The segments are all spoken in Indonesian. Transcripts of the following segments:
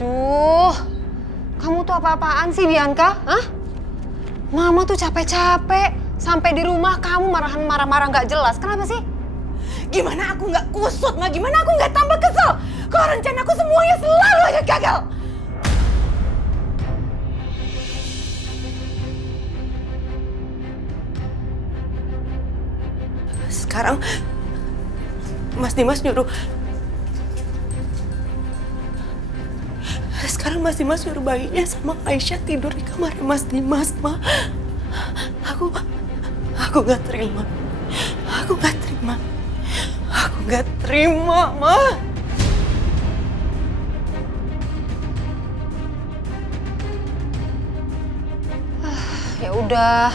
Aduh, kamu tuh apa-apaan sih Bianca? Hah? Mama tuh capek-capek, sampai di rumah kamu marah-marah nggak jelas. Kenapa sih? Gimana aku nggak kusut, Ma? Gimana aku nggak tambah kesel? Kalau rencanaku semuanya selalu aja gagal. Sekarang Mas Dimas nyuruh. Sekarang Mas Dimas nyuruh bayinya sama Aisyah tidur di kamarnya Mas Dimas, Ma. Aku nggak terima. Aku nggak terima. Aku nggak terima, Ma. Ya udah,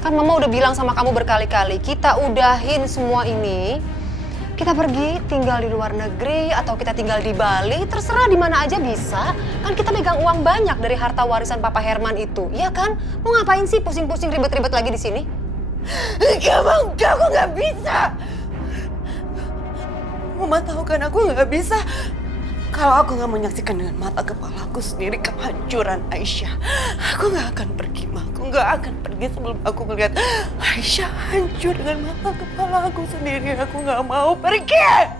kan Mama udah bilang sama kamu berkali-kali, kita udahin semua ini. Kita pergi tinggal di luar negeri atau kita tinggal di Bali, terserah di mana aja bisa. Kan kita megang uang banyak dari harta warisan Papa Herman itu, iya kan? Mau ngapain sih pusing-pusing ribet-ribet lagi di sini? Enggak, Ma, enggak, aku nggak bisa. Mama tahu kan aku nggak bisa. Kalau aku nggak menyaksikan dengan mata kepalaku sendiri kehancuran Aisyah, aku nggak akan pergi, Ma. Aku nggak akan pergi sebelum aku melihat Aisyah hancur dengan mata kepala aku sendiri. Aku nggak mau pergi.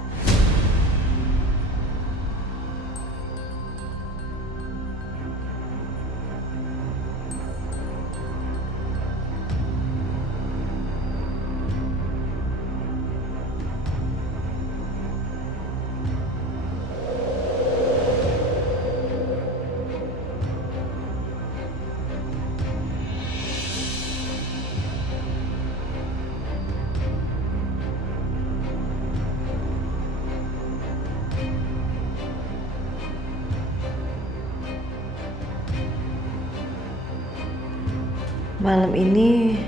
Malam ini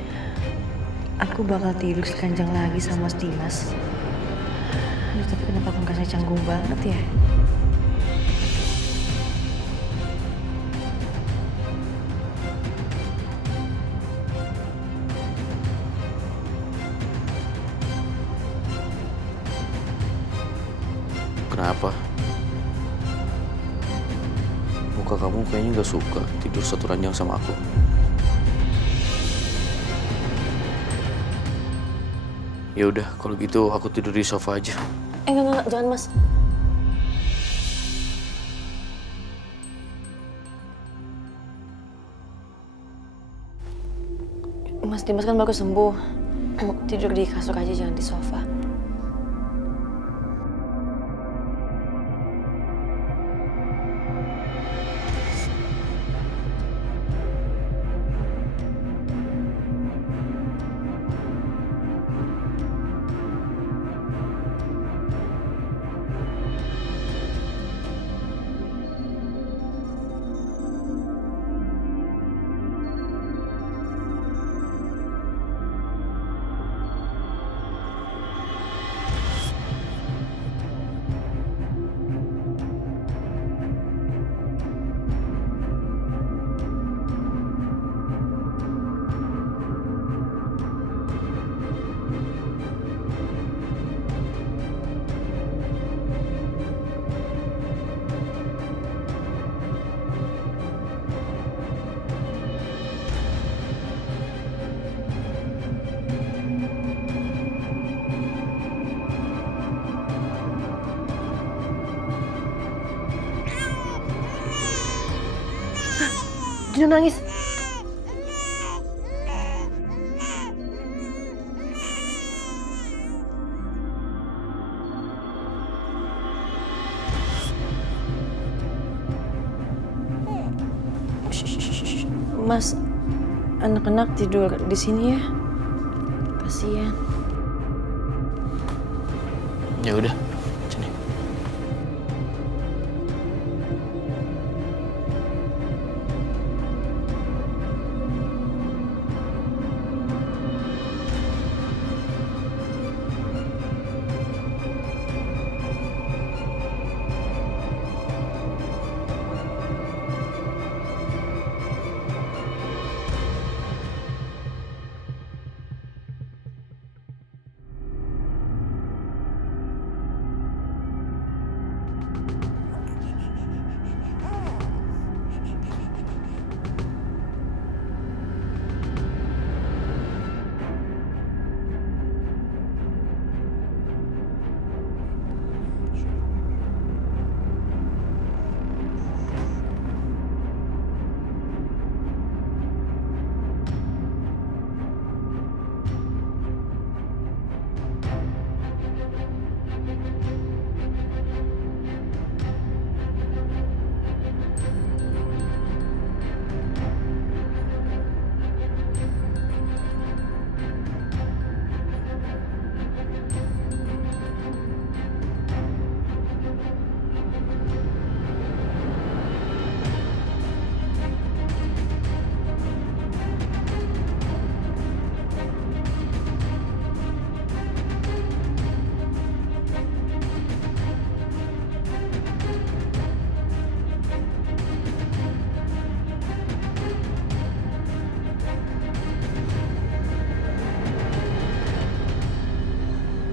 aku bakal tidur sekanjang lagi sama Mas Dimas. Aduh, tapi kenapa aku ngerasa canggung banget ya? Kenapa? Muka kamu kayaknya gak suka tidur satu ranjang sama aku. Ya udah, kalau gitu aku tidur di sofa aja. Enggak, jangan Mas. Mas Dimas kan baru sembuh. Tidur di kasur aja, jangan di sofa. Jangan nangis. Mas, anak-anak tidur di sini ya. Kasihan. Ya udah, sini.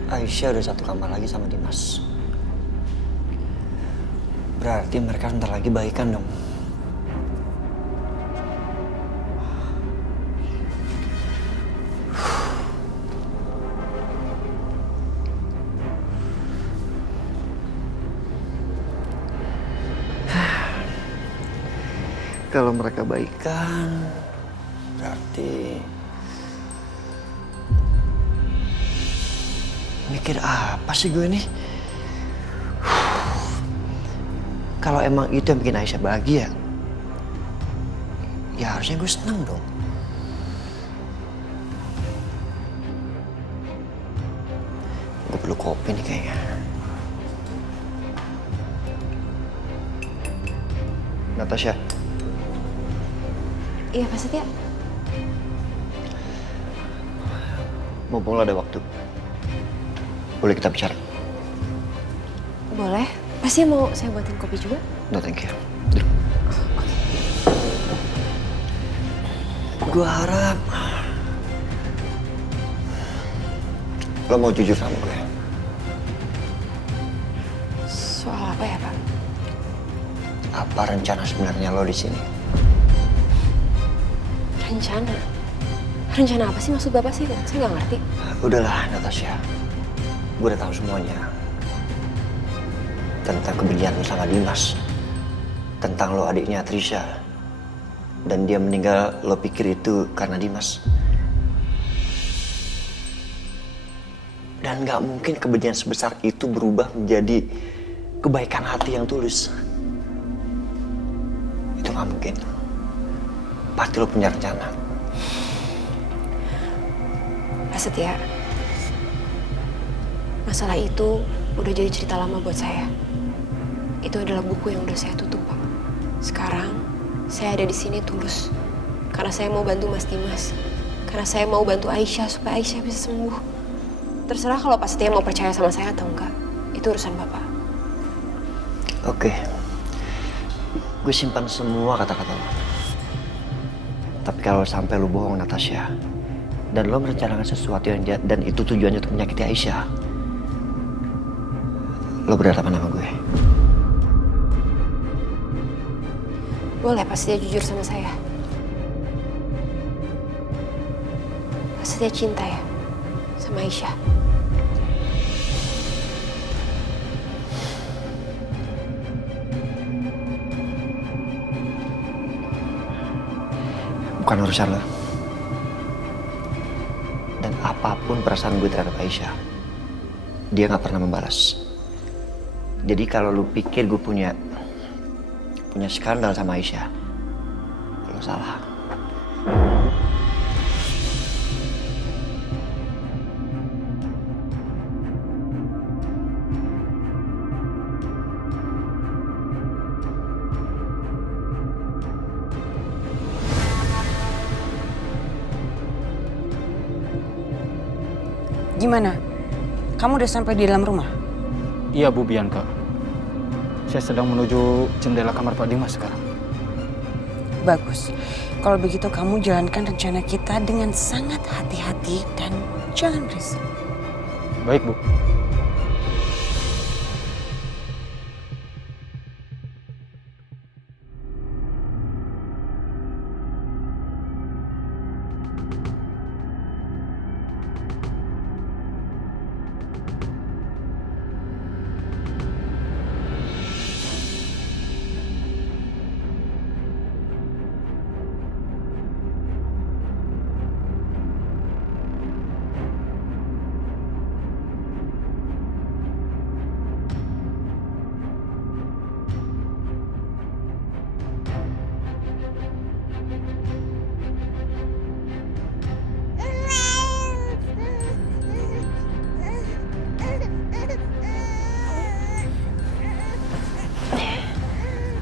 Aisyah udah satu kamar lagi sama Dimas. Berarti mereka bentar lagi baikan dong. Kalau mereka baikan, berarti mikir apa sih gue nih? Kalau emang itu yang bikin Aisyah bahagia, ya harusnya gue seneng dong. Gue perlu kopi nih kayaknya. Natasha. Iya, Pak Setia. Mumpung lo ada waktu, boleh kita bicara? Boleh. Pasti mau saya buatin kopi juga? No, thank you. Duduk. Gue harap lo mau jujur sama gue. Soal apa ya, Pak? Apa rencana sebenarnya lo di sini? Rencana? Rencana apa sih maksud Bapak sih? Saya nggak ngerti. Udahlah, Natasha. Gue udah tahu semuanya. Tentang kebencian lo sama Dimas. Tentang lo adiknya Trisha. Dan dia meninggal, lo pikir itu karena Dimas. Dan gak mungkin kebencian sebesar itu berubah menjadi kebaikan hati yang tulus. Itu gak mungkin. Pasti lo punya rencana. Pak Setia, masalah itu udah jadi cerita lama buat saya. Itu adalah buku yang udah saya tutup, Pak. Sekarang, saya ada di sini tulus. Karena saya mau bantu Mas Dimas. Karena saya mau bantu Aisyah supaya Aisyah bisa sembuh. Terserah kalau Pak Setia mau percaya sama saya atau enggak. Itu urusan Bapak. Oke. Gue simpan semua kata-kata lo. Tapi kalau sampai lo bohong, Natasha, dan lo merencanakan sesuatu yang jahat dan itu tujuannya untuk menyakiti Aisyah, lo berhadapan sama gue. Boleh Pak Setia jujur sama saya? Pak Setia cinta ya sama Aisyah? Bukan urusan lo. Dan apapun perasaan gue terhadap Aisyah, dia gak pernah membalas. Jadi kalau lu pikir gue punya skandal sama Aisyah, lo salah. Gimana? Kamu udah sampai di dalam rumah? Iya, Bu Bianca. Saya sedang menuju jendela kamar Pak Dimas sekarang. Bagus. Kalau begitu kamu jalankan rencana kita dengan sangat hati-hati dan jangan berisik. Baik, Bu.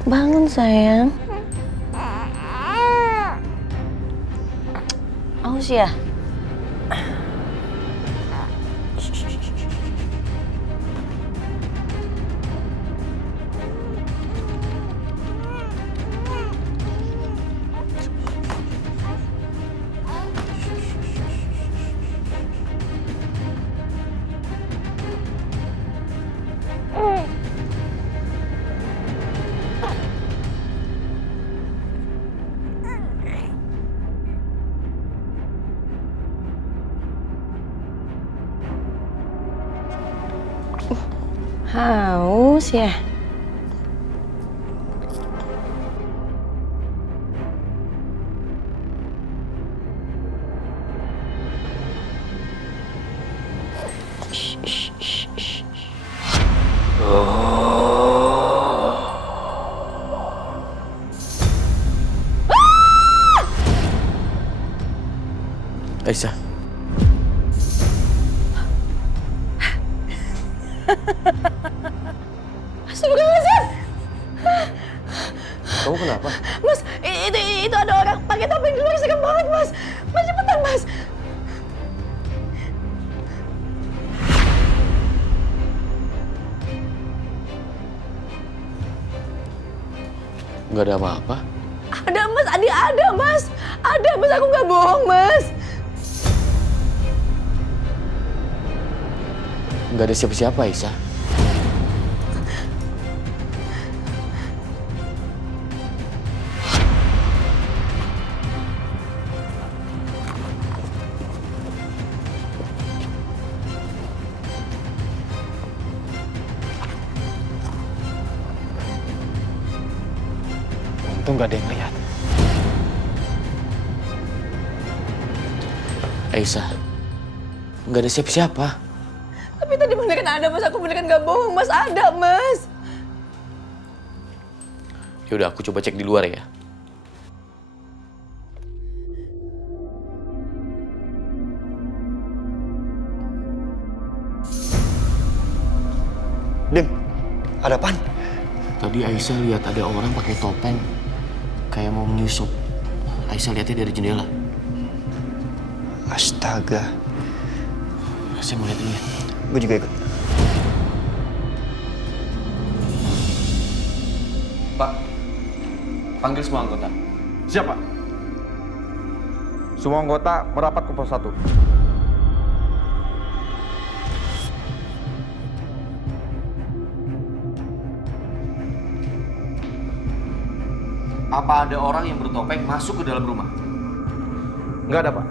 Bangun sayang. Aus ya? Haus ya? Aisyah. Astagfirullahaladzim! Kamu kenapa? Mas, itu ada orang pakai topeng di luar, serem banget, Mas. Mas, cepetan, Mas. Nggak ada apa-apa. Ada, Mas. Ada, Mas. Ada, Mas. Aku nggak bohong, Mas. Nggak ada siapa-siapa, Aisyah. Untung gak ada yang lihat. Aisyah, nggak ada siapa-siapa. Tapi tadi beneran ada, Mas. Aku beneran nggak bohong, Mas. Ada, Mas. Yaudah, aku coba cek di luar ya. Dim, ada apaan? Tadi Aisyah lihat ada orang pakai topeng, kayak mau menyusup. Aisyah lihatnya dari jendela. Astaga, Saya mau lihat dulu ya. gue juga ikut. Pak, panggil semua anggota. Siapa? Semua anggota merapat ke pos 1. Apa ada orang yang bertopeng masuk ke dalam rumah? Nggak ada, Pak.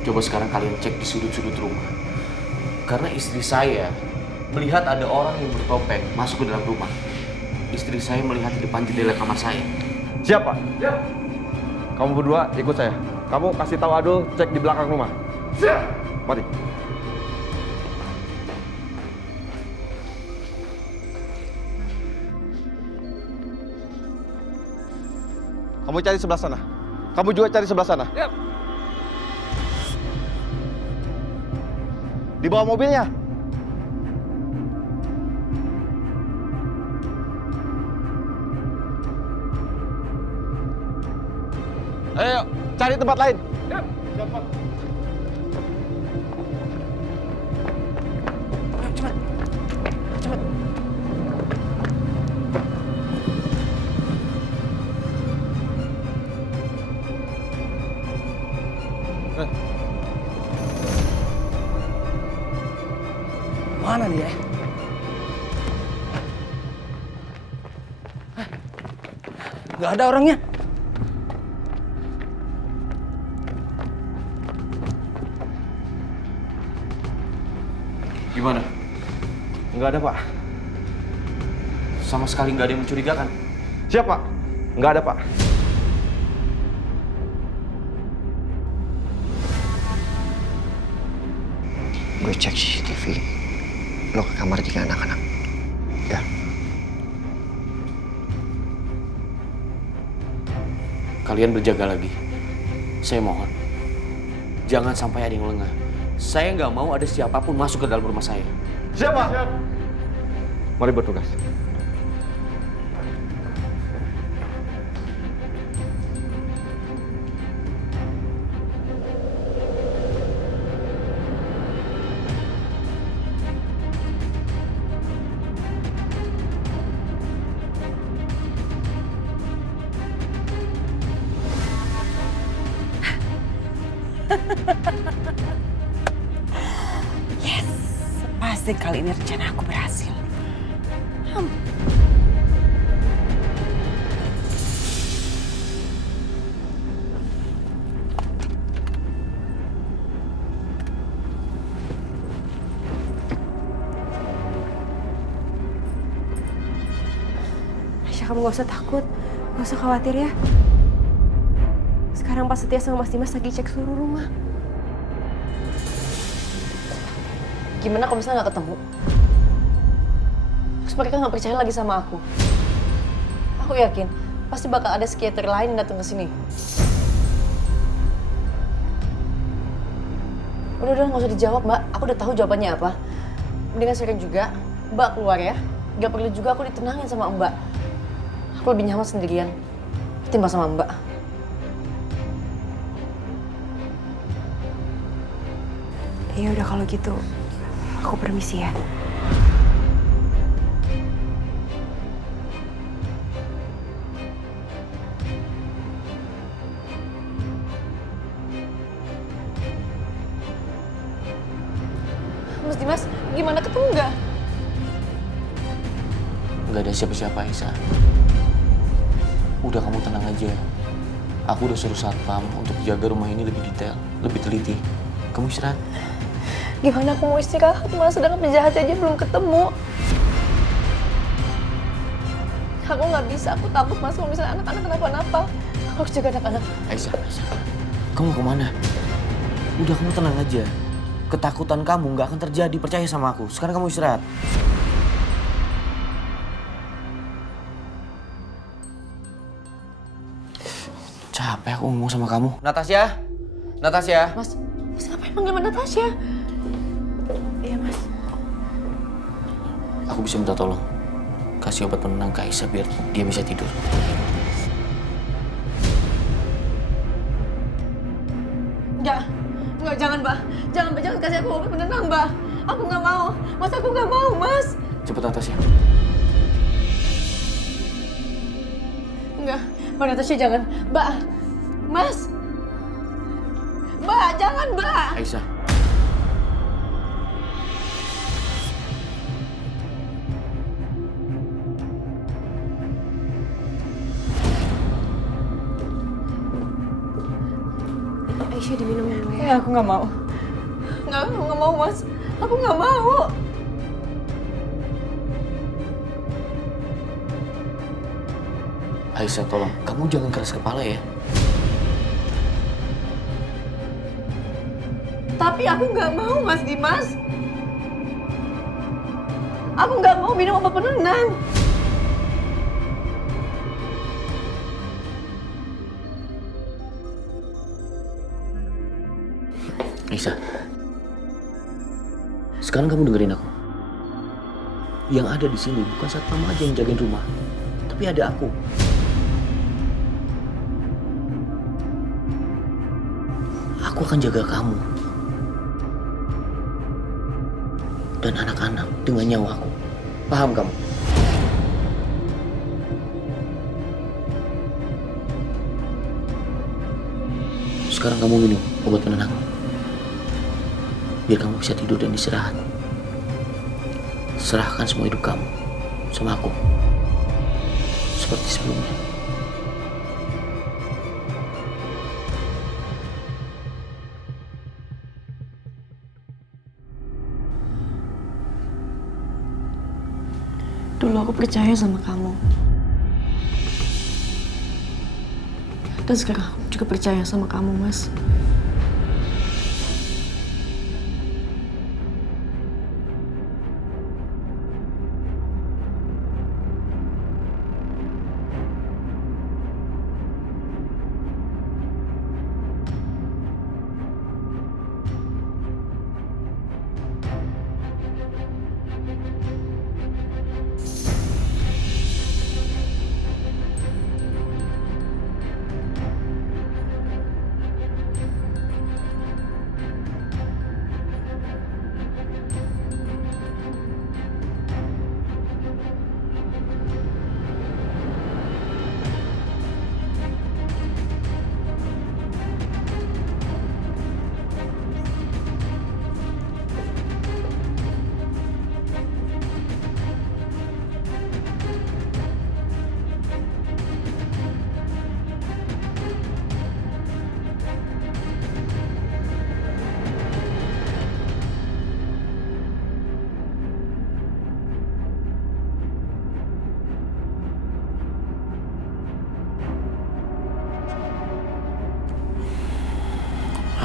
Coba sekarang kalian cek di sudut-sudut rumah. Karena istri saya melihat ada orang yang bertopeng masuk ke dalam rumah. Istri saya melihat di depan jendela kamar saya. Siapa? Siap. Kamu berdua ikut saya. Kamu kasih tahu Adul cek di belakang rumah. Siap. Mari. Kamu cari sebelah sana. Kamu juga cari sebelah sana. Siap. Di bawah mobilnya. Ayo, cari tempat lain. Siap. Siap, Pak. Ayo, cepat. Cepat. Mana dia? Nggak ada orangnya. Gimana? Nggak ada, Pak. Sama sekali nggak ada yang mencurigakan. Siapa? Nggak ada, Pak. Gue cek CCTV. Lo ke kamar 3 anak-anak. Ya. Kalian berjaga lagi. Saya mohon. Jangan sampai ada yang lengah. Saya nggak mau ada siapapun masuk ke dalam rumah saya. Siapa? Siap. Mari bertugas. Yes, pasti kali ini rencana aku berhasil. kamu gak usah takut, gak usah khawatir ya. Sekarang Pak Setia sama Mas Dimas lagi cek seluruh rumah. Gimana kalau misalnya nggak ketemu? Terus mereka nggak percaya lagi sama aku. Aku yakin pasti bakal ada psikiater lain datang ke sini. Udah, nggak usah dijawab, Mbak. Aku udah tahu jawabannya apa. Mendingan sekarang juga Mbak keluar ya. Gak perlu juga aku ditenangin sama Mbak. Aku lebih nyaman sendirian ketimbang sama Mbak. Ya udah kalau gitu, aku permisi ya. Mas Dimas, gimana ketemu nggak? Nggak ada siapa-siapa, Aisyah. Udah, kamu tenang aja. Aku udah suruh satpam untuk jaga rumah ini lebih detail, lebih teliti. Kamu istirahat. Gimana aku mau istirahat, Mas? Sedangkan penjahat aja belum ketemu. Aku nggak bisa, aku takut, Mas, kalau misalnya anak-anak kenapa-napa. Aku harus jaga anak-anak. Aisyah, kamu kemana? Udah, kamu tenang aja. Ketakutan kamu nggak akan terjadi, percaya sama aku. Sekarang kamu istirahat. Capek aku ngomong sama kamu. Natasya? Natasya? Mas ngapain panggil Mbak Natasya? Iya, Mas. Aku bisa minta tolong. Kasih obat penenang ke Aisyah biar dia bisa tidur. Enggak, jangan, Mbak. Jangan kasih aku obat penenang, Mbak. Aku nggak mau. Mas, aku nggak mau, Mas. Cepet, Natasya. Enggak, Mbak Natasya jangan. Mbak, Mas. Mbak, jangan, Mbak. Aisyah. Aisyah diminum dulu ya. Ya, aku nggak mau. Aku nggak mau, Mas. Aku nggak mau. Aisyah, tolong. Kamu jangan keras kepala ya. Tapi aku nggak mau, Mas Dimas. Aku nggak mau minum obat penenang. Aisyah. Sekarang kamu dengerin aku. Yang ada di sini bukan satpam aja yang jagain rumah, tapi ada aku. Aku akan jaga kamu dan anak-anak dengan nyawaku. Paham kamu? Sekarang kamu minum obat penenang biar kamu bisa tidur dan istirahat. Serahkan semua hidup kamu sama aku seperti sebelumnya. Dulu aku percaya sama kamu. Dan sekarang aku juga percaya sama kamu, Mas.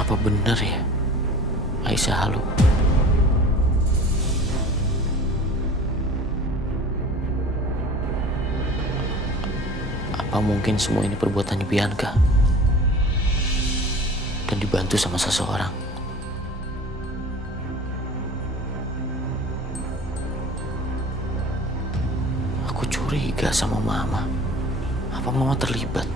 Apa benar ya? Aisyah halu. Apa mungkin semua ini perbuatannya Bianca? Dan dibantu sama seseorang. Aku curiga sama Mama. Apa Mama terlibat?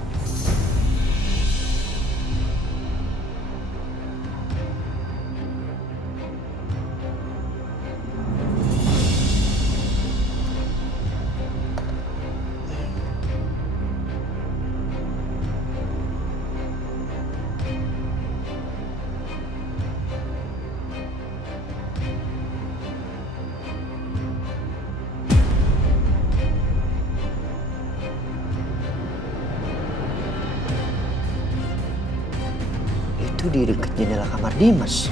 Itu di dekat jendela kamar Dimas.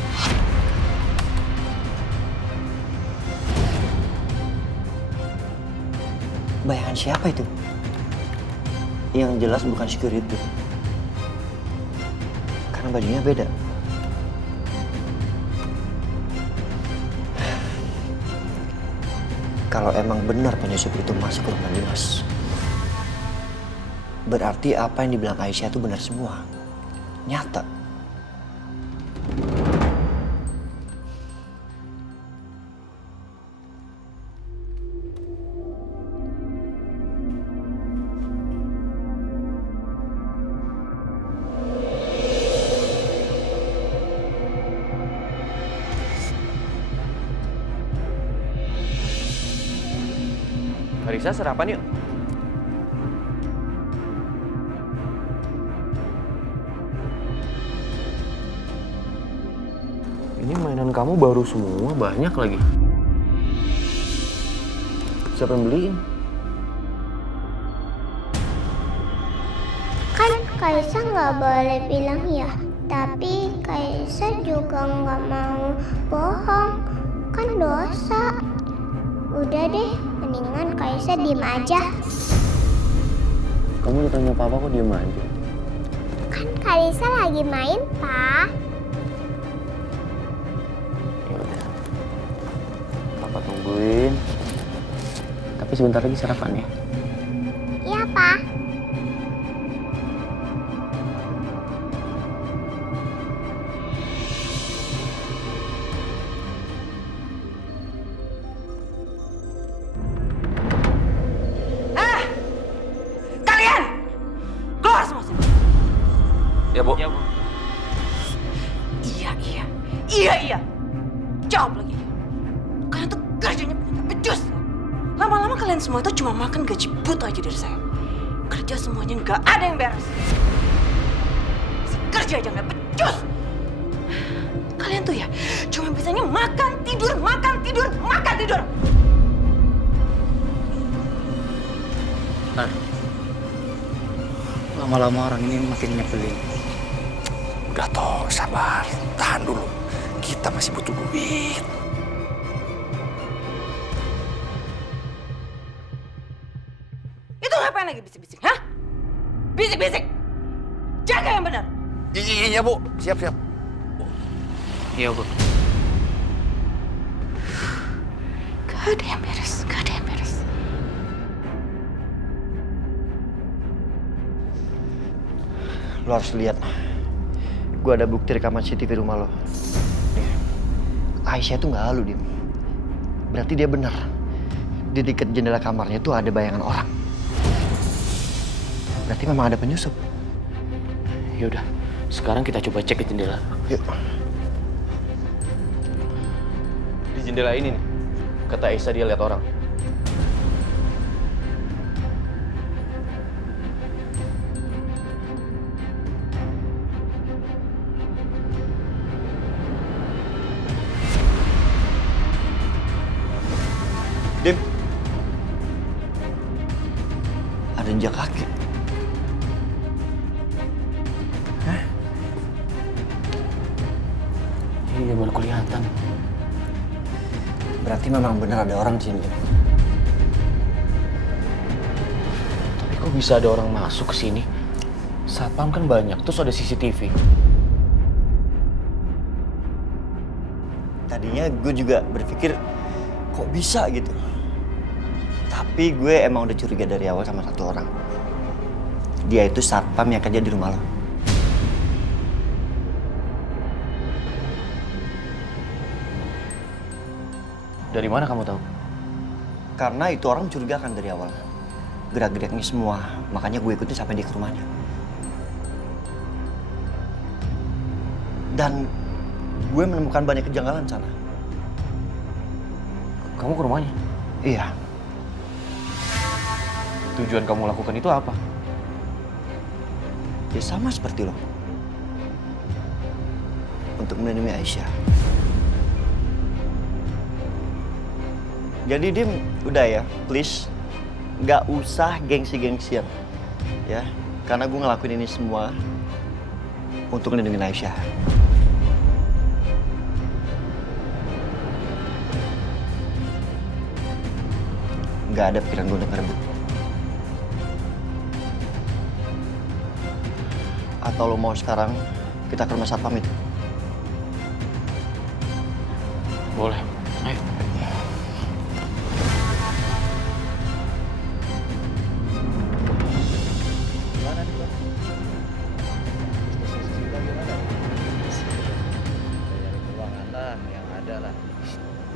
Bayangan siapa itu? Yang jelas bukan security. Karena bajunya beda. Kalau emang benar penyusup itu masuk ke rumah Dimas, berarti apa yang dibilang Aisyah itu benar semua. Nyata. Marisa, sarapan yuk. Ini mainan kamu baru semua, banyak lagi. Siapa yang beliin? Kan Kaisa nggak boleh bilang ya, tapi Kaisa juga nggak mau bohong, kan dosa. Udah deh, mendingan Kaisa diem aja. Kamu udah tanya papa kok diem aja? Kan Kaisa lagi main, Pak. Ya udah. Papa tungguin. Tapi sebentar lagi sarapan ya. Iya, Pak. Kalian! Keluar semua sini. Ya, Bu. Iya. Jawab lagi. Kalian tuh kerjanya becus. Lama-lama kalian semua itu cuma makan gaji buta aja dari saya. Kerja semuanya nggak ada yang beres. Kerja aja nggak becus. Kalian tuh ya cuma bisanya makan, tidur, makan, tidur, makan, tidur. Lama-lama orang ini makin nyebelin. Udah toh, sabar. Tahan dulu. Kita masih butuh duit. Itu ngapain lagi bisik-bisik, hah? Bisik-bisik. Jaga yang benar. Iya, Bu. Siap. Iya, Bu. Gak ada yang beres. Lo harus lihat. Gue ada bukti rekaman CCTV rumah lo. Nih, Aisyah tuh nggak halu, Dim. Berarti dia benar. Di dekat jendela kamarnya tuh ada bayangan orang. Berarti memang ada penyusup. Yaudah, sekarang kita coba cek ke jendela. Yuk. Di jendela ini nih, kata Aisyah dia lihat orang. Dim. Ada jejak kaki. Iya, baru kelihatan. Berarti memang benar ada orang di sini. Tapi kok bisa ada orang masuk ke sini? Satpam kan banyak, terus ada CCTV. Tadinya gue juga berpikir kok bisa gitu. Tapi gue emang udah curiga dari awal sama satu orang. Dia itu satpam yang kerja di rumah lo. Dari mana kamu tahu? Karena itu orang mencurigakan dari awal. Gerak-geriknya semua, makanya gue ikutin sampai dia ke rumahnya. Dan gue menemukan banyak kejanggalan sana. Kamu ke rumahnya? Iya. Tujuan kamu lakukan itu apa? Ya sama seperti lo. Untuk melindungi Aisyah. Jadi Dim, udah ya, please. Nggak usah gengsi-gengsian. Ya, karena gue ngelakuin ini semua untuk melindungi Aisyah. Nggak ada pikiran gue untuk ngerebut. Atau lo mau sekarang kita ke rumah satpam itu? Boleh. Ayo.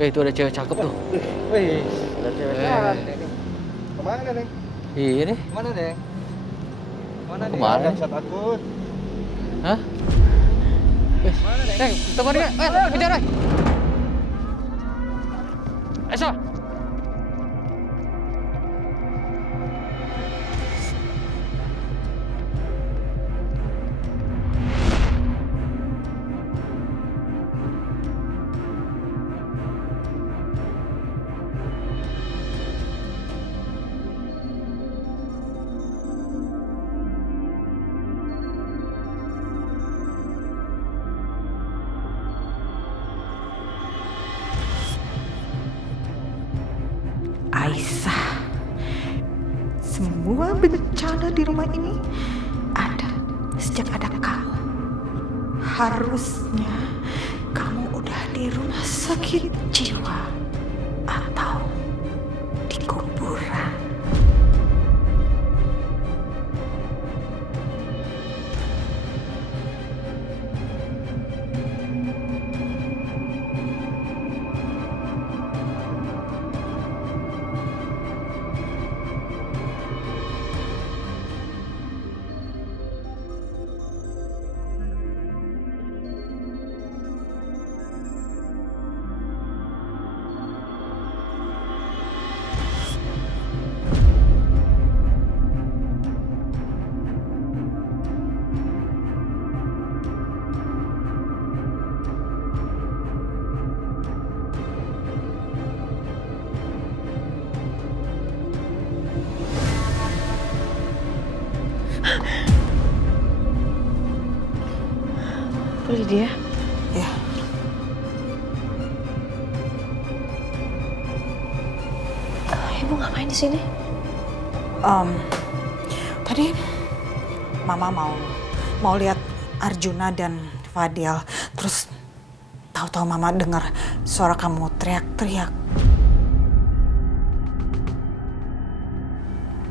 Itu ada cewek cakep tuh. Wih, ada cewek cantik nih. Kemana, Neng? Iya nih. Kemana, Neng? Kemana, Neng? Kemana? Ada Ustadz Agus. Hah? Neng, teman dia. Kejar, Ray. Aisyah. Aisyah, semua bencana di rumah ini ada sejak ada kamu. Harusnya kamu udah di rumah sakit jiwa atau di kuburan. Lydia? Ya, Ibu ngapain di sini? tadi Mama mau lihat Arjuna dan Fadil. Terus tahu-tahu Mama dengar suara kamu teriak-teriak.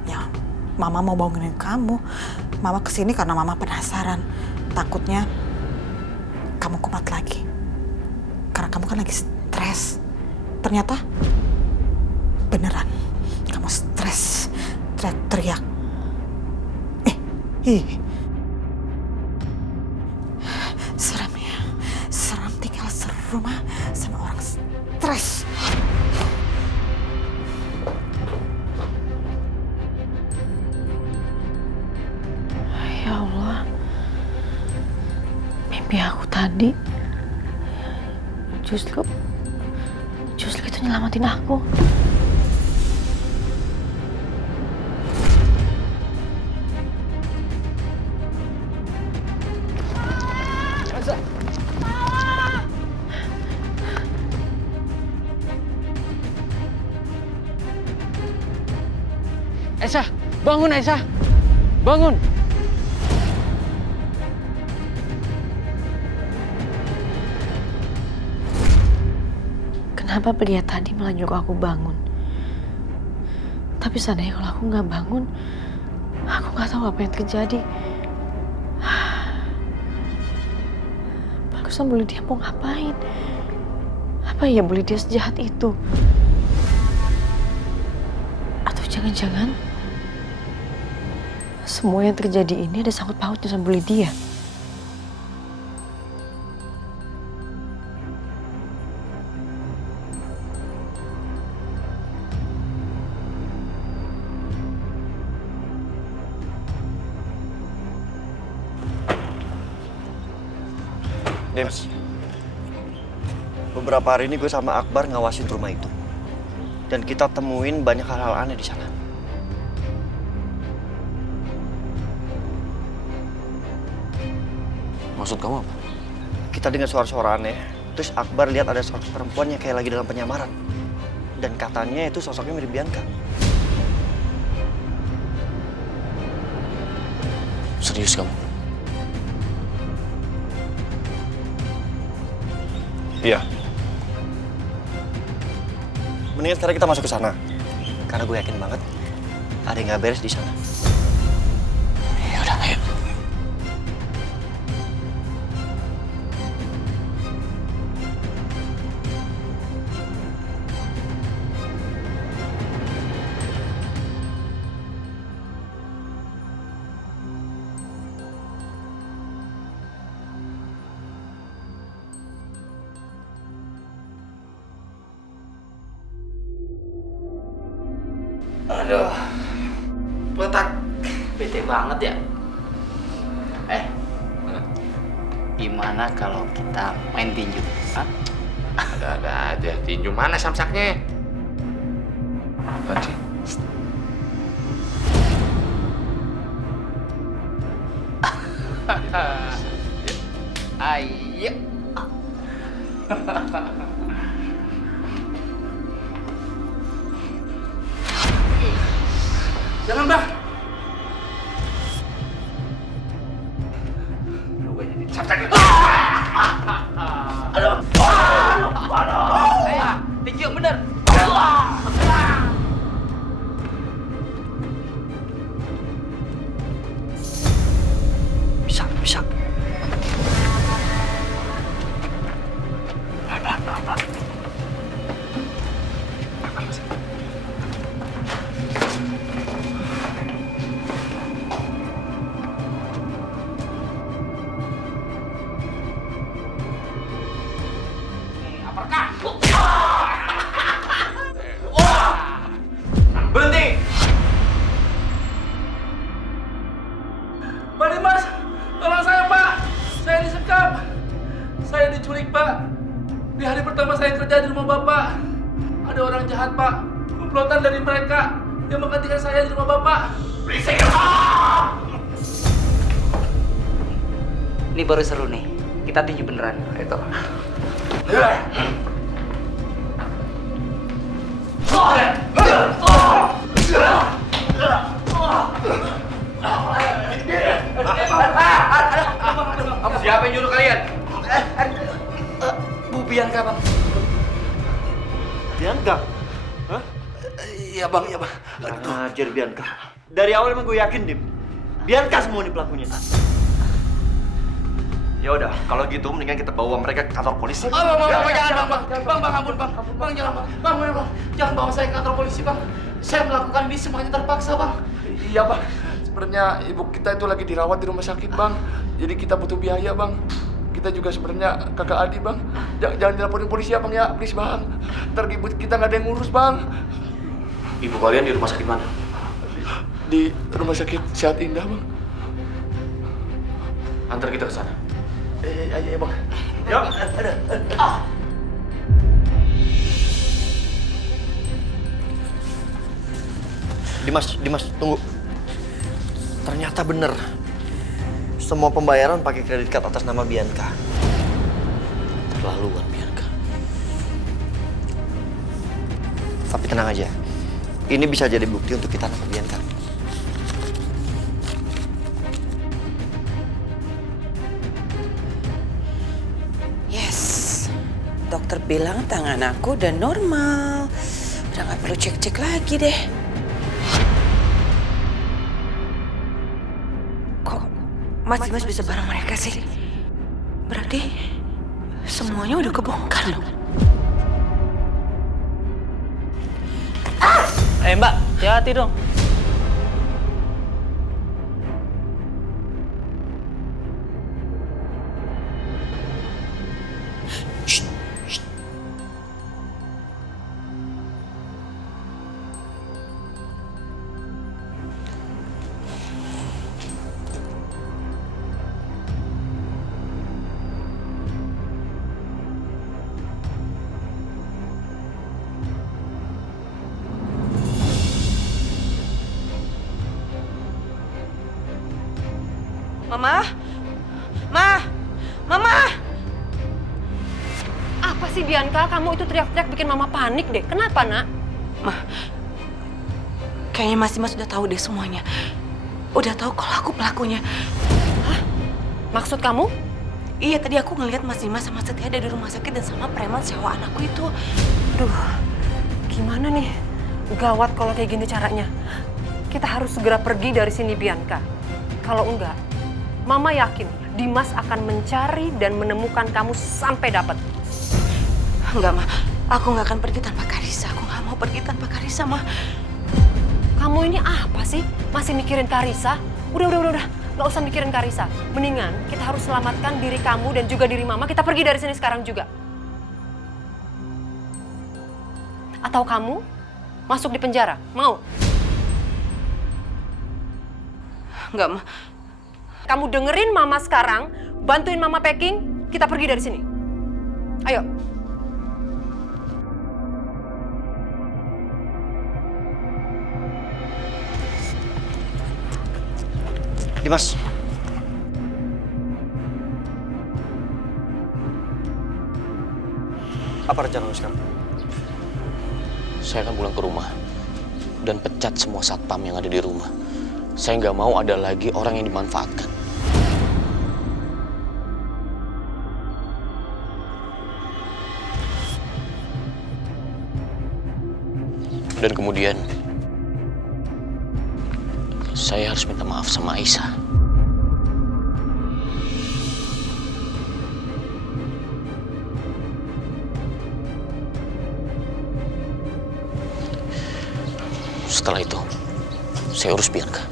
Ya, Mama mau bangunin kamu. Mama kesini karena Mama penasaran. Takutnya kamu kumat lagi. Karena kamu kan lagi stres. Ternyata beneran kamu stres, teriak-teriak. Seram ya. Seram tinggal serumah sama orang stres. Ya Allah. Mimpi aku tadi justru itu nyelamatin aku. Aisyah, bangun Aisyah. Bangun. kenapa pria tadi malah nyuruh aku bangun. Tapi seandainya kalau aku nggak bangun, aku nggak tahu apa yang terjadi. Barusan Bu Lydia mau ngapain? Apa ya Bu Lydia sejahat itu? Atau jangan-jangan semua yang terjadi ini ada sangkut pautnya sama Bu Lydia? Dems, beberapa hari ini gue sama Akbar ngawasin rumah itu. Dan kita temuin banyak hal-hal aneh di sana. Maksud kamu apa? Kita dengar suara-suara aneh, terus Akbar lihat ada sosok perempuan yang kayak lagi dalam penyamaran. Dan katanya itu sosoknya mirip Bianca. Serius kamu? Iya. Mendingan sekarang kita masuk ke sana. Karena gue yakin banget ada yang nggak beres di sana. Ya udah, ayo. Aduh, botak, bete banget ya. Gimana kalau kita main tinju? Hah? Ada aja. Tinju mana samsaknya? Apaan sih? Ayo. Jangan, Bang. Tinggi yang bener. Bisa. Berhenti! Pak Dimas, tolong saya, Pak. Saya disekap. Saya diculik, Pak. Di hari pertama saya kerja di rumah Bapak. Ada orang jahat, Pak. Komplotan dari mereka yang menggantikan saya di rumah Bapak. Berisik! Ini baru seru nih. Kita tinju beneran. Itu. Siapa yang nyuruh kalian? Bu Bianca, Bang. Bianca? Hah? Iya, Bang. Ajar Bianca. Dari awal emang gue yakin, Dim. Bianca semua nih pelakunya. Ya udah, kalau gitu mendingan kita bawa mereka ke kantor polisi. Bang, jangan, Bang. Bang, ampun, Bang. Bang, jangan, Bang. Bang, jangan bawa saya ke kantor polisi, Bang. Saya melakukan ini semuanya terpaksa, Bang. Iya, Bang. Sebenarnya ibu kita itu lagi dirawat di rumah sakit, Bang. Jadi kita butuh biaya, Bang. Kita juga sebenarnya kakak adik, Bang. Jangan dilaporin polisi ya, Bang, ya. Please, Bang. Ntar ibu kita nggak ada yang ngurus, Bang. Ibu kalian di rumah sakit mana? Di rumah sakit Sehat Indah, Bang. Antar kita ke sana. Ayo, Bang. Yuk. Dimas, tunggu. Ternyata bener. Semua pembayaran pakai kredit card atas nama Bianca. Terlaluan, Bianca. Tapi tenang aja. Ini bisa jadi bukti untuk kita nangkap Bianca. Yes, dokter bilang tangan aku udah normal. Udah nggak perlu cek-cek lagi deh. Kok Mas Dimas bisa bareng mereka sih? Berarti semuanya udah kebongkar dong. Mbak, hati-hati dong. Mama? Mama! Apa sih Bianca? Kamu itu teriak-teriak bikin mama panik deh. Kenapa, Nak? Kayaknya Mas Dimas udah tahu deh semuanya. Udah tahu kalau aku pelakunya. Hah? Maksud kamu? Iya, tadi aku ngelihat Mas Dimas sama Setia ada di rumah sakit dan sama preman sewa anakku itu. Aduh, gimana nih? Gawat kalau kayak gini caranya. Kita harus segera pergi dari sini, Bianca. Kalau enggak, Mama yakin Dimas akan mencari dan menemukan kamu sampai dapat. Enggak, Ma. Aku nggak akan pergi tanpa Karissa. Aku nggak mau pergi tanpa Karissa, Ma. Kamu ini apa sih? Masih mikirin Karissa? Udah. Nggak usah mikirin Karissa. Mendingan kita harus selamatkan diri kamu dan juga diri Mama. Kita pergi dari sini sekarang juga. Atau kamu masuk di penjara? Mau? Enggak, Ma. Kamu dengerin Mama sekarang, bantuin Mama packing, kita pergi dari sini. Ayo. Dimas. Apa rencana lu sekarang? Saya akan pulang ke rumah dan pecat semua satpam yang ada di rumah. Saya nggak mau ada lagi orang yang dimanfaatkan. Dan kemudian, saya harus minta maaf sama Aisyah. Setelah itu, saya urus Bianca.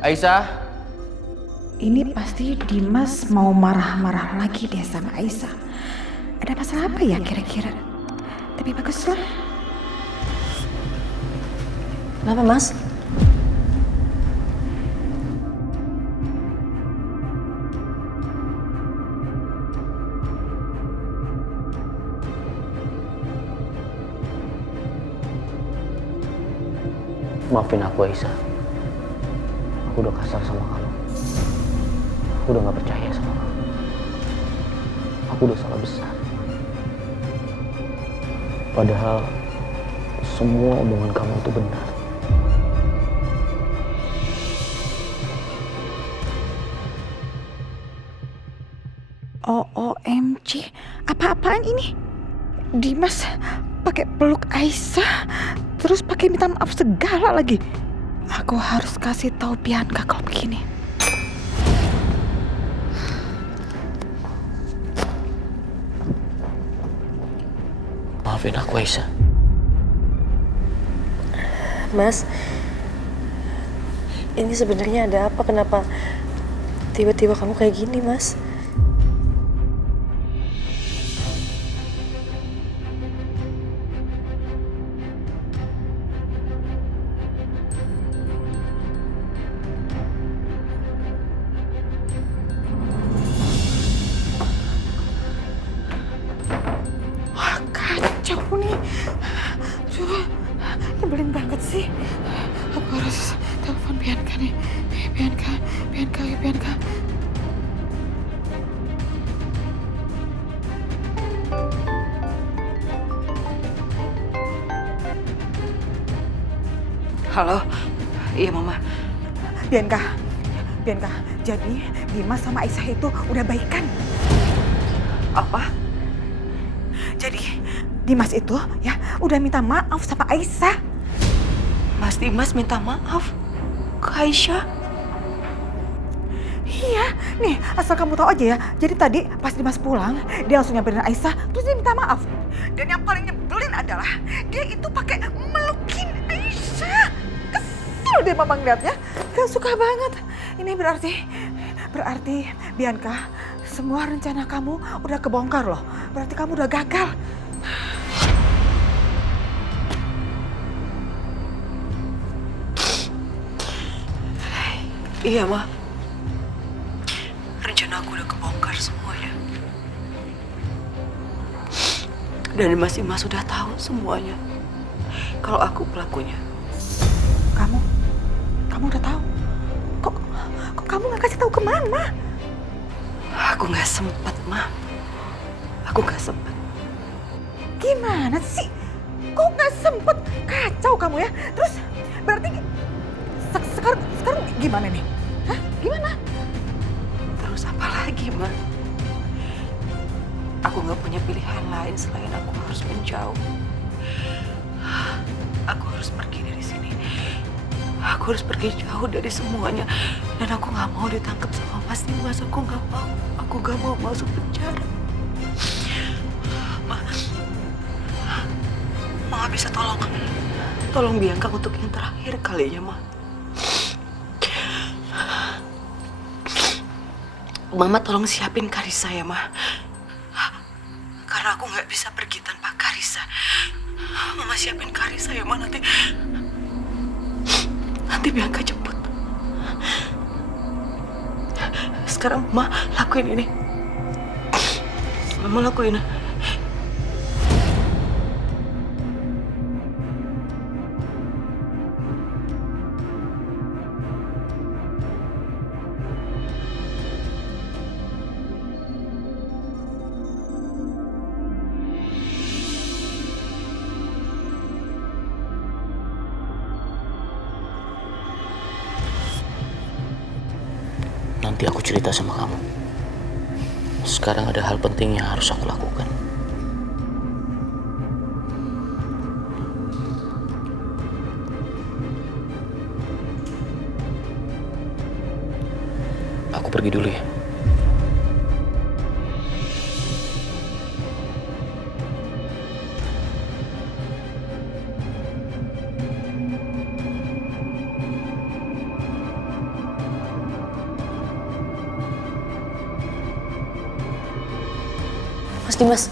Aisyah? Ini pasti Dimas mau marah-marah lagi deh sama Aisyah. Ada masalah apa ya kira-kira? Tapi baguslah. Kenapa, Mas? Maafin aku, Aisyah. Aku udah kasar sama kamu. Aku udah gak percaya sama kamu. Aku udah salah besar. Padahal semua omongan kamu itu benar. OMG, apa-apaan ini? Dimas pakai peluk Aisyah, terus pakai minta maaf segala lagi. Aku harus kasih tahu Bianca kalau begini. Maafin aku, Aisyah. Mas, ini sebenarnya ada apa? Kenapa tiba-tiba kamu kayak gini, Mas? Kacau nih. Aduh, nyebelin banget sih. Aku harus telepon Bianca nih. Bianca. Halo, iya Mama. Bianca, jadi Dimas sama Aisyah itu udah baikan. Apa? Jadi Dimas itu ya udah minta maaf sama Aisyah. Mas Dimas minta maaf ke Aisyah? Iya, nih asal kamu tahu aja ya. Jadi tadi pas Dimas pulang, dia langsung nyamperin Aisyah, terus dia minta maaf. Dan yang paling nyebelin adalah dia itu pakai melukin Aisyah. Kesel deh mama ngeliatnya, gak suka banget. Ini berarti Bianca, semua rencana kamu udah kebongkar loh. Berarti kamu udah gagal. Iya, Ma. Rencana aku udah kebongkar semuanya. Dan Mas Dimas sudah tahu semuanya. Kalau aku pelakunya. Kamu udah tahu? Kok kamu nggak kasih tahu ke Mama? Aku nggak sempat, Ma. Aku nggak sempat. Gimana sih? Kok nggak sempet? Kacau kamu ya. Terus berarti sekarang gimana nih? Hah? Gimana? Terus apa lagi, Ma? Aku nggak punya pilihan lain selain aku harus menjauh. Aku harus pergi dari sini. Aku harus pergi jauh dari semuanya. Dan aku nggak mau ditangkap sama Mas Dimas. Aku nggak mau. Aku nggak mau masuk penjara. Ma bisa tolong Bianca untuk yang terakhir kalinya, Ma. Mama tolong siapin Karissa ya, Ma. Karena aku nggak bisa pergi tanpa Karissa. Mama siapin Karissa ya, Ma. Nanti Bianca jemput. Sekarang Ma lakuin ini. Mama lakuin. Nanti aku cerita sama kamu. Sekarang ada hal penting yang harus aku lakukan. Aku pergi dulu ya. Mas Dimas.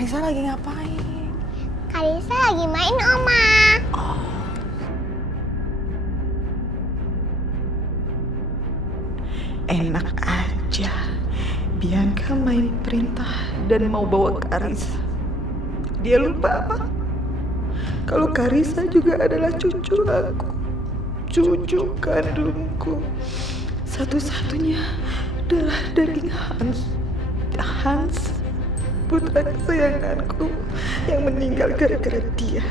Karissa lagi ngapain? Karissa lagi main, Oma. Enak aja. Bianca main perintah dan mau bawa Karissa. Dia lupa apa? Kalau Karissa juga adalah cucu aku. Cucu kandungku. Satu-satunya darah daging Hans. Hans, putra kesayanganku yang meninggal gara-gara dia.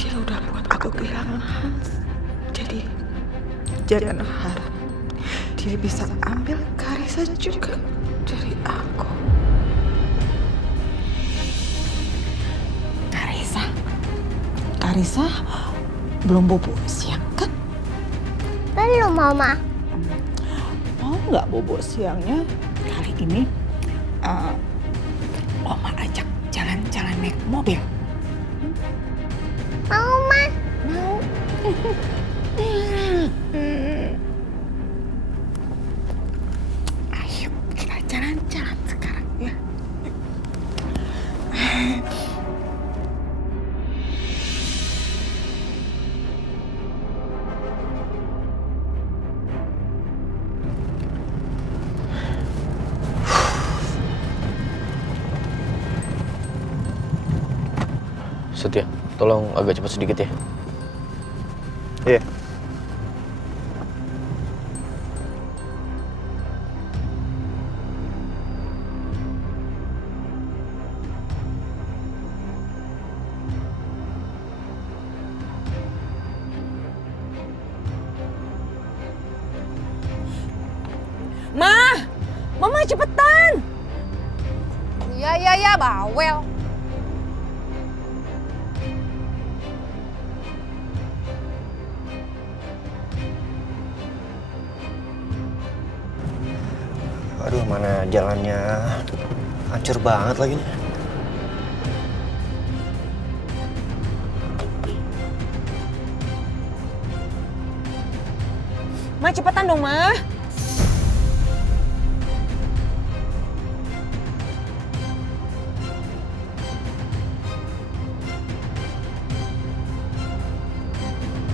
Dia udah buat aku kehilangan Hans. Jadi, jangan harap dia bisa ambil Karissa juga dari aku. Karissa belum bobo siang kan? lu, Mama? Mau nggak bobo siangnya? Kali ini Oma ajak jalan-jalan naik mobil. Mau, Ma? Mau. Ayo kita jalan-jalan sekarang ya. Setia, tolong agak cepat sedikit ya. Iya. Mama cepetan. Ya, bawel. Aduh, mana jalannya hancur banget lagi nih. Ma cepetan dong, Ma.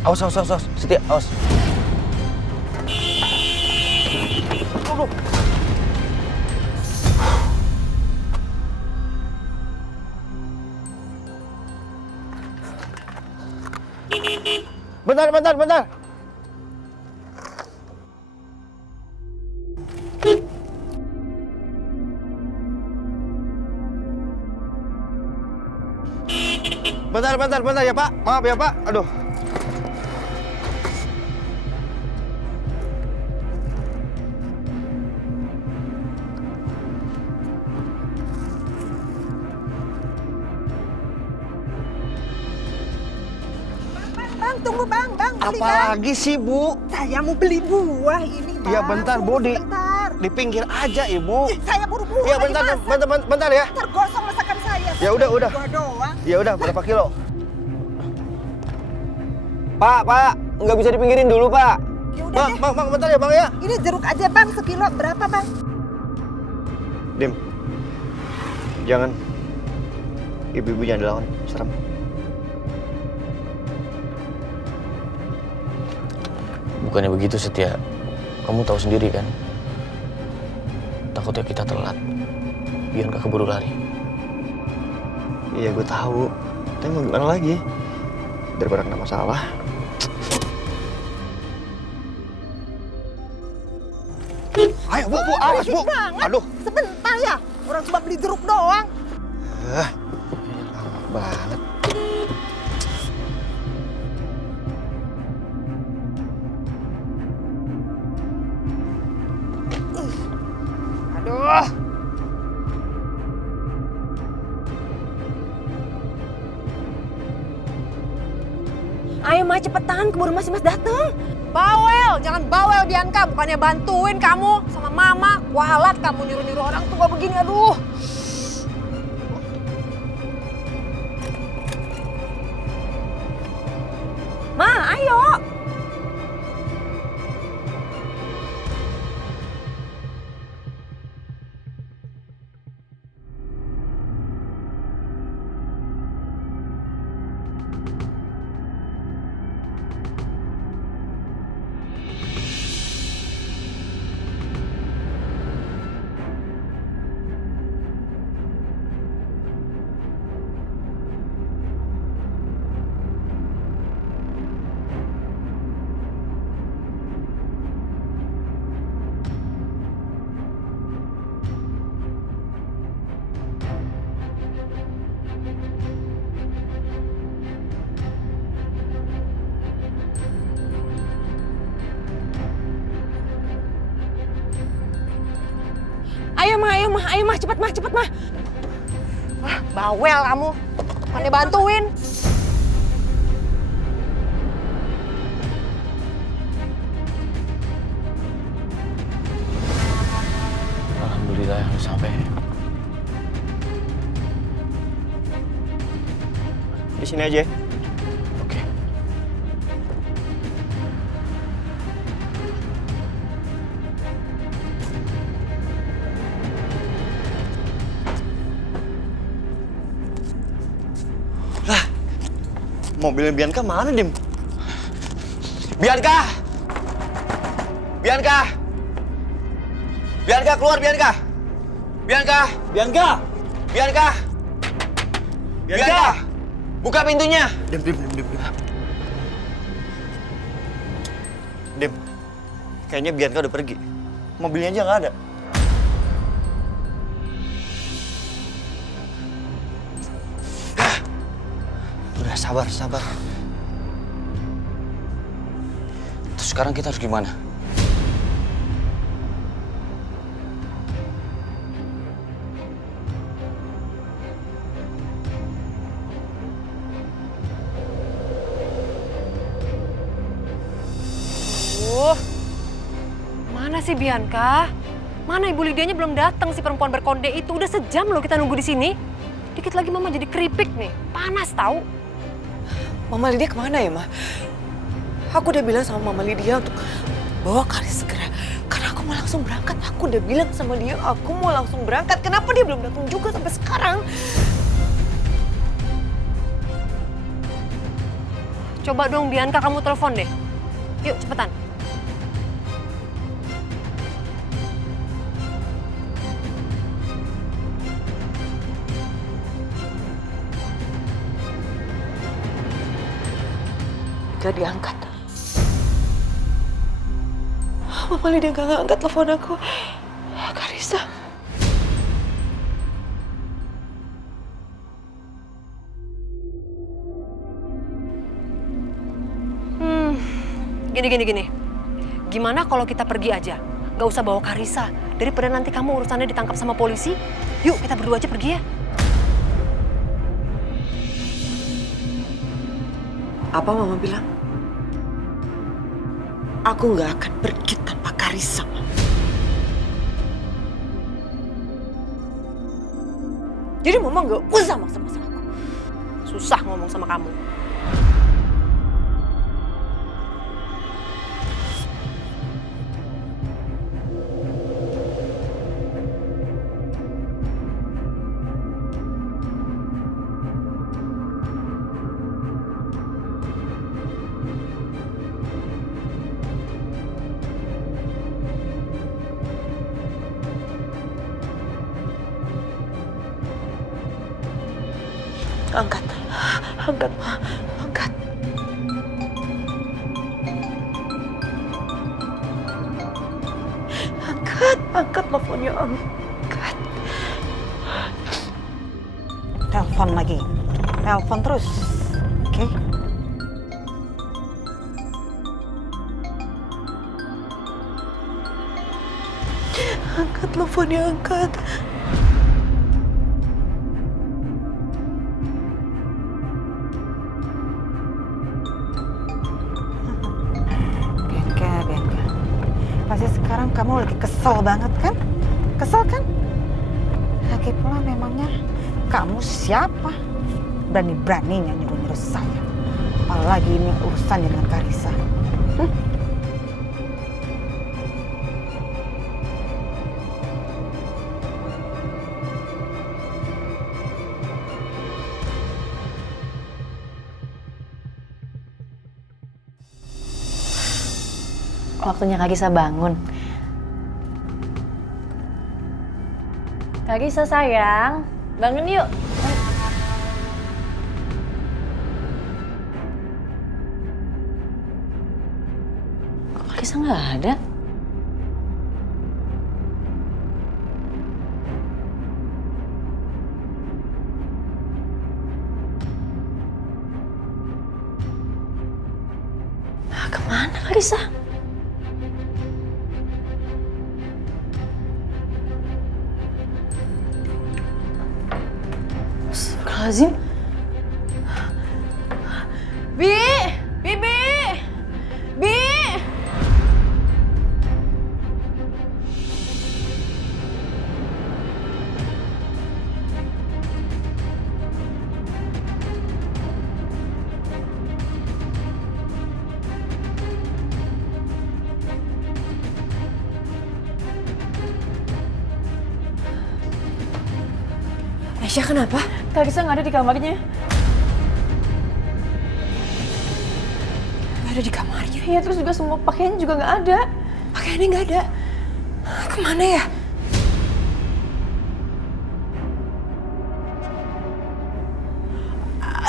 Awas, Setia, awas. Bentar. Bentar ya Pak. Maaf ya Pak. Aduh. Bang, tunggu Bang. Beli, Apalagi sih Bu? Saya mau beli buah ini, Bang. Iya bentar Bu, Bentar. di pinggir aja Ibu. Saya buru-buru. Iya bentar ya. Ntar gosong masakan saya. Ya udah. Buah doang. Ya udah, berapa kilo? Pak, nggak bisa dipinggirin dulu Pak. Yaudah deh. Bang, bentar ya Bang ya. Ini jeruk aja Bang, sekilo berapa Bang? Dim, jangan. Ibu-ibu jangan dilawan, serem. Bukannya begitu Setia, kamu tahu sendiri kan? Takutnya kita telat, biar nggak keburu lari. Iya gue tahu, tapi mau gimana lagi? Daripada kena masalah. Ayo Bu, awas Bu. Aduh. Sebentar ya, orang cuma beli jeruk doang. Lama banget. Aduh. Ayo Ma cepetan, keburu Mas datang. Bawel, jangan bawel Bianca, bukannya bantuin kamu sama mama. Kualat kamu niru-niru orang tua begini, aduh. Ma, ayo. Ayo mah, cepet mah. Wah, bawel kamu. Bukannya bantuin. jangan sampai. Di sini aja. Oke. Lah, mobilnya Bianca mana, Dim? Bianca! Bianca! Bianca, keluar, Bianca! Bianca! Bianca! Bianca! Bianca! Buka pintunya! Dim. Dim, kayaknya Bianca udah pergi. Mobilnya aja nggak ada. Udah, sabar. Terus sekarang kita harus gimana? Mana sih Bianca? Mana Ibu Lidianya belum datang si perempuan berkonde itu? Udah sejam loh kita nunggu di sini. Dikit lagi Mama jadi keripik nih. Panas tahu. Mama Lydia kemana ya, Ma? Aku udah bilang sama Mama Lydia untuk bawa Karis segera. Karena aku mau langsung berangkat. Aku udah bilang sama dia, aku mau langsung berangkat. Kenapa dia belum datang juga sampai sekarang? Coba dong Bianca, kamu telepon deh. Yuk cepetan. Gak diangkat. Mama Lydia gak ngangkat telepon aku. Karissa. Gini. Gimana kalau kita pergi aja? Gak usah bawa Karissa. Daripada nanti kamu urusannya ditangkap sama polisi. Yuk kita berdua aja pergi ya. Apa Mama bilang? Aku nggak akan pergi tanpa Karissa. Jadi Mama nggak usah maksa-maksa aku. Susah ngomong sama kamu. Angkat, Ma, angkat. Angkat teleponnya, angkat. Telepon lagi, telepon terus, oke? Angkat teleponnya, angkat. Bianca. Pasti sekarang kamu lagi kesel banget kan? Kesel kan? Lagi pula memangnya kamu siapa? Berani-beraninya nyuruh-nyuruh saya. Apalagi ini urusan dengan Karissa. Waktunya Karissa bangun. Karissa sayang, bangun yuk. Kok Karissa nggak ada? Kemana Karissa? Astagfirullahaladzim. Bibi! Aisyah kenapa? Karissa nggak ada di kamarnya. Nggak ada di kamarnya? Iya, terus juga semua pakaiannya juga nggak ada. Pakaiannya nggak ada. Kemana ya?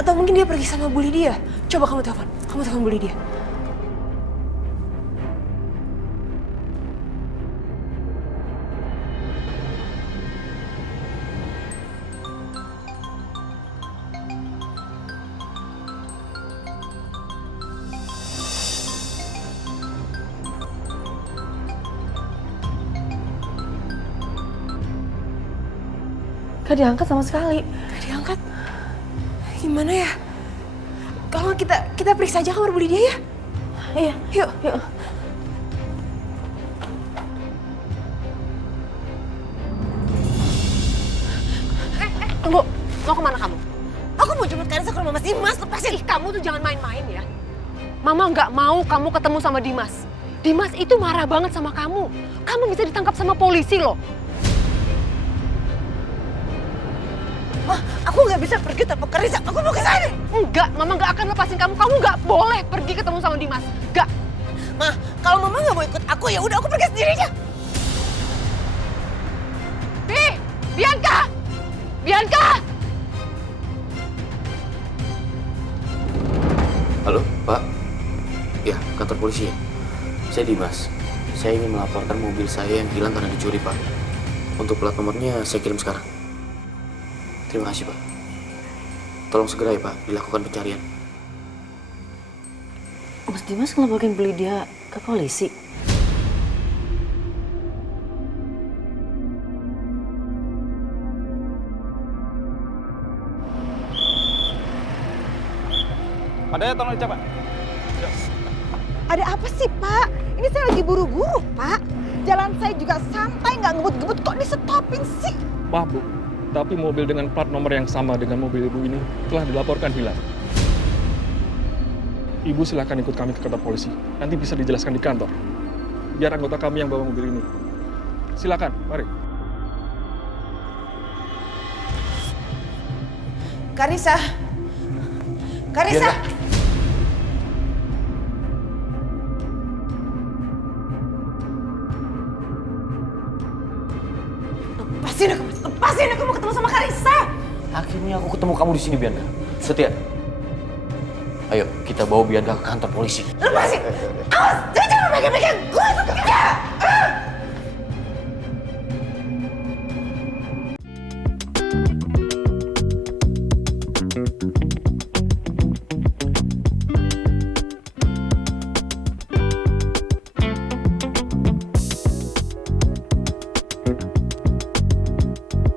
Atau mungkin dia pergi sama Bu Lydia? Coba kamu telepon. Kamu telepon Bu Lydia. Gak diangkat sama sekali. Gak diangkat? Gimana ya? Kalau kita periksa aja kamar Bu Lydia ya? Iya. Yuk. Yuk. Tunggu, mau kemana kamu? Aku mau jemput Karissa ke rumah Mas Dimas. Lepasin. Kamu tuh jangan main-main ya. Mama nggak mau kamu ketemu sama Dimas. Dimas itu marah banget sama kamu. Kamu bisa ditangkap sama polisi loh. Ma, aku nggak bisa pergi tanpa Karissa. Aku mau ke sana. Enggak, Mama nggak akan lepasin kamu. Kamu nggak boleh pergi ketemu sama Dimas. Nggak. Ma, kalau Mama nggak mau ikut aku ya udah aku pergi sendiri aja. Bianca! Bianca! Halo, Pak. Ya, kantor polisi ya. Saya Dimas. Saya ingin melaporkan mobil saya yang hilang karena dicuri, Pak. Untuk plat nomornya saya kirim sekarang. Terima kasih, Pak. Tolong segera ya, Pak, dilakukan pencarian. Mas Dimas ngelaporin Bu Lydia ke polisi. Ada ya, tolong dicek, Pak. Ada apa sih, Pak? Ini saya lagi buru-buru, Pak. Jalan saya juga santai, nggak ngebut-ngebut, kok di-stopin sih? Maaf, Bu. Tapi mobil dengan plat nomor yang sama dengan mobil Ibu ini telah dilaporkan hilang. Ibu silakan ikut kami ke kantor polisi. Nanti bisa dijelaskan di kantor. Biar anggota kami yang bawa mobil ini. Silakan, mari. Karissa. Karissa. Lepasin aku mau ketemu sama Karissa. Akhirnya aku ketemu kamu di sini, Bianca. Setia. Ayo, kita bawa Bianca ke kantor polisi. Lepasin. Awas, jangan pegang-pegang. Gue ikut kerja.